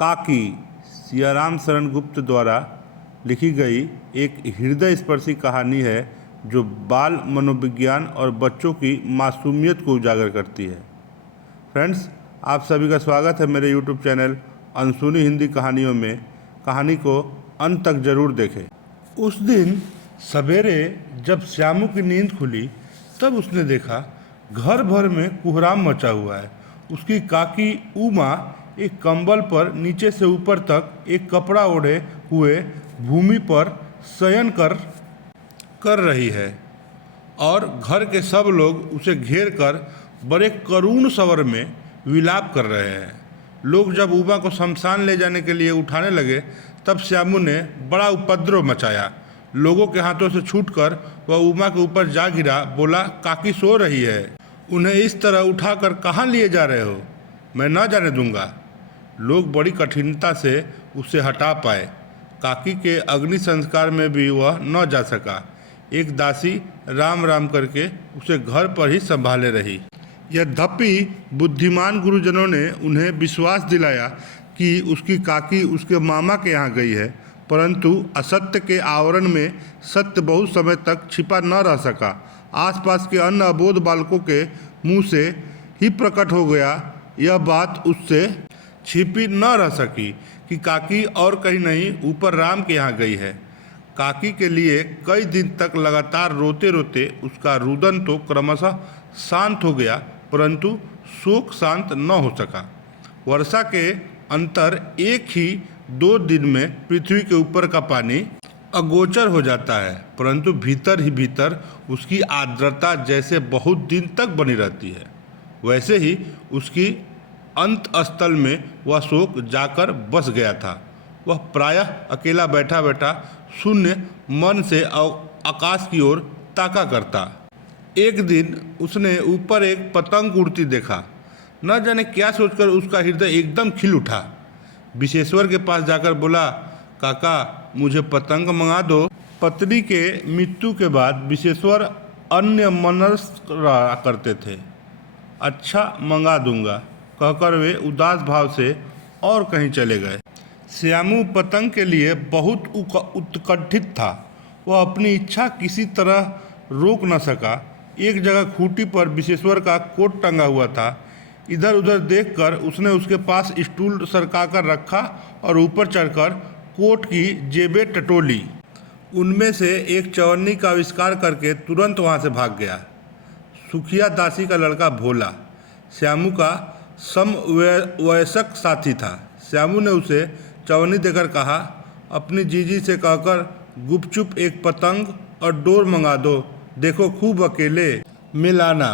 काकी सियाराम शरण गुप्त द्वारा लिखी गई एक हृदय स्पर्शी कहानी है जो बाल मनोविज्ञान और बच्चों की मासूमियत को उजागर करती है। फ्रेंड्स, आप सभी का स्वागत है मेरे यूट्यूब चैनल अनसुनी हिंदी कहानियों में। कहानी को अंत तक जरूर देखें। उस दिन सवेरे जब श्यामू की नींद खुली तब उसने देखा घर भर में कोहराम मचा हुआ है। उसकी काकी उमा एक कंबल पर नीचे से ऊपर तक एक कपड़ा ओढ़े हुए भूमि पर शयन कर रही है और घर के सब लोग उसे घेर कर बड़े करुण स्वर में विलाप कर रहे हैं। लोग जब उमा को शमशान ले जाने के लिए उठाने लगे तब श्यामू ने बड़ा उपद्रव मचाया। लोगों के हाथों से छूटकर वह उमा के ऊपर जा गिरा। बोला, काकी सो रही है, उन्हें इस तरह उठाकर कहाँ लिए जा रहे हो? मैं न जाने दूंगा। लोग बड़ी कठिनता से उसे हटा पाए। काकी के अग्नि संस्कार में भी वह न जा सका। एक दासी राम राम करके उसे घर पर ही संभाले रही। यद्यपि बुद्धिमान गुरुजनों ने उन्हें विश्वास दिलाया कि उसकी काकी उसके मामा के यहाँ गई है, परंतु असत्य के आवरण में सत्य बहुत समय तक छिपा न रह सका। आसपास के अन्य अबोध बालकों के मुंह से ही प्रकट हो गया। यह बात उससे छिपी न रह सकी कि काकी और कहीं नहीं ऊपर राम के यहाँ गई है। काकी के लिए कई दिन तक लगातार रोते रोते उसका रुदन तो क्रमशः शांत हो गया, परंतु शोक शांत न हो सका। वर्षा के अंतर एक ही 2 दिन में पृथ्वी के ऊपर का पानी अगोचर हो जाता है, परंतु भीतर ही भीतर उसकी आर्द्रता जैसे बहुत दिन तक बनी रहती है। वैसे ही उसकी अंत स्थल में वह शोक जाकर बस गया था। वह प्रायः अकेला बैठा बैठा शून्य मन से आकाश की ओर ताका करता। एक दिन उसने ऊपर एक पतंग उड़ती देखा। न जाने क्या सोचकर उसका हृदय एकदम खिल उठा। विश्वेश्वर के पास जाकर बोला, काका मुझे पतंग मंगा दो। पत्नी के मृत्यु के बाद विश्वेश्वर अन्यमनस्क रहा करते थे। अच्छा मंगा दूंगा कहकर वे उदास भाव से और कहीं चले गए। श्यामू पतंग के लिए बहुत उत्कंठित था। वह अपनी इच्छा किसी तरह रोक न सका। एक जगह खूंटी पर विश्वेश्वर का कोट टंगा हुआ था। इधर उधर देखकर उसने उसके पास स्टूल सरकाकर रखा और ऊपर चढ़कर कोट की जेबें टटोली। उनमें से एक चवन्नी का आविष्कार करके तुरंत वहाँ से भाग गया। सुखिया दासी का लड़का भोला श्यामू का समवयस्क साथी था। श्यामू ने उसे चवन्नी देकर कहा, अपनी जीजी से कहकर गुपचुप एक पतंग और डोर मंगा दो। देखो खूब अकेले में लाना,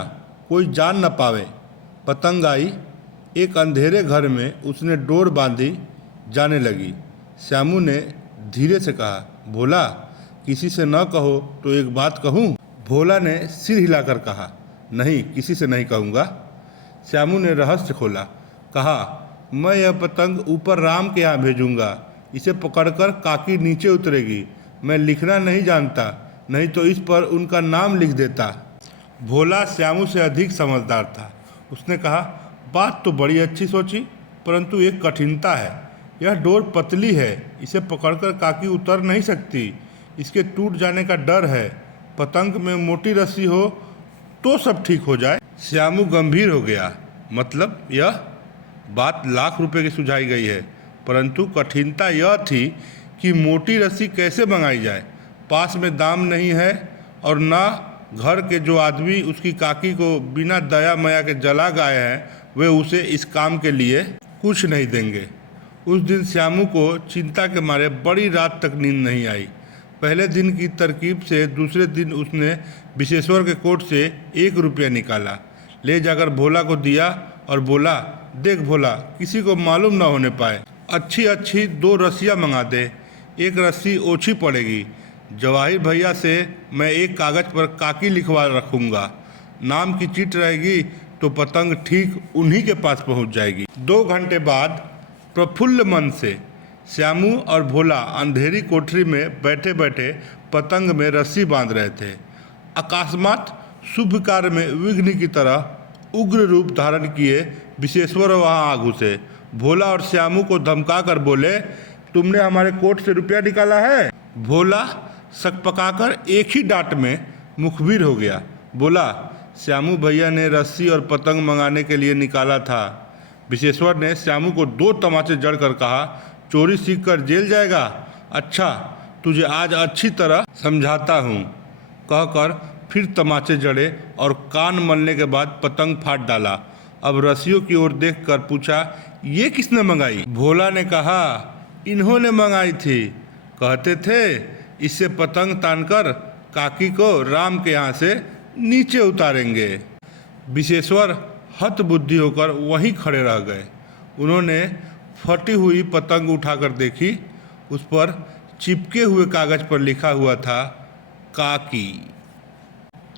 कोई जान न पावे। पतंग आई। एक अंधेरे घर में उसने डोर बांधी जाने लगी। श्यामू ने धीरे से कहा, भोला किसी से न कहो तो एक बात कहूँ? भोला ने सिर हिलाकर कहा, नहीं, किसी से नहीं कहूँगा। श्यामू ने रहस्य खोला। कहा, मैं यह पतंग ऊपर राम के यहाँ भेजूँगा। इसे पकड़कर काकी नीचे उतरेगी। मैं लिखना नहीं जानता, नहीं तो इस पर उनका नाम लिख देता। भोला श्यामू से अधिक समझदार था। उसने कहा, बात तो बड़ी अच्छी सोची, परंतु एक कठिनता है। यह डोर पतली है, इसे पकड़कर काकी उतर नहीं सकती। इसके टूट जाने का डर है। पतंग में मोटी रस्सी हो तो सब ठीक हो जाए। श्यामू गंभीर हो गया। मतलब यह बात लाख रुपए की सुझाई गई है, परंतु कठिनता यह थी कि मोटी रस्सी कैसे मंगाई जाए। पास में दाम नहीं है और ना घर के जो आदमी उसकी काकी को बिना दया माया के जला गए हैं वे उसे इस काम के लिए कुछ नहीं देंगे। उस दिन श्यामू को चिंता के मारे बड़ी रात तक नींद नहीं आई। पहले दिन की तरकीब से दूसरे दिन उसने विश्वेश्वर के कोट से 1 रुपया निकाला, ले जाकर भोला को दिया और बोला, देख भोला, किसी को मालूम न होने पाए। अच्छी अच्छी 2 रस्सियाँ मंगा दे। एक रस्सी ओछी पड़ेगी। जवाहिर भैया से मैं एक कागज़ पर काकी लिखवा रखूँगा। नाम की चिट रहेगी तो पतंग ठीक उन्हीं के पास पहुँच जाएगी। 2 घंटे बाद प्रफुल्ल मन से श्यामू और भोला अंधेरी कोठरी में बैठे बैठे पतंग में रस्सी बांध रहे थे। अकस्मात शुभ कार्य में विघ्न की तरह उग्र रूप धारण किए विश्वेश्वर वहाँ आ घुसे। भोला और श्यामू को धमका कर बोले, तुमने हमारे कोट से रुपया निकाला है? भोला सकपकाकर एक ही डांट में मुखबिर हो गया। बोला, श्यामू भैया ने रस्सी और पतंग मंगाने के लिए निकाला था। विशेश्वर ने श्यामू को 2 तमाचे जड़कर कहा, चोरी सीख कर जेल जाएगा? अच्छा, तुझे आज अच्छी तरह समझाता हूँ। कहकर फिर तमाचे जड़े और कान मलने के बाद पतंग फाड़ डाला। अब रस्सियों की ओर देखकर पूछा, ये किसने मंगाई? भोला ने कहा, इन्होंने मंगाई थी। कहते थे इससे पतंग तानकर काकी को राम के यहाँ से नीचे उतारेंगे। विशेश्वर हतबुद्धि होकर वहीं खड़े रह गए। उन्होंने फटी हुई पतंग उठाकर देखी। उस पर चिपके हुए कागज पर लिखा हुआ था, काकी।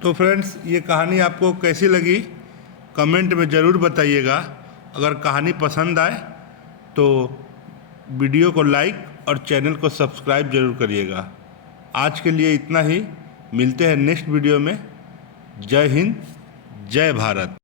तो फ्रेंड्स, ये कहानी आपको कैसी लगी कमेंट में ज़रूर बताइएगा। अगर कहानी पसंद आए तो वीडियो को लाइक और चैनल को सब्सक्राइब जरूर करिएगा। आज के लिए इतना ही, मिलते हैं नेक्स्ट वीडियो में। जय हिंद, जय भारत।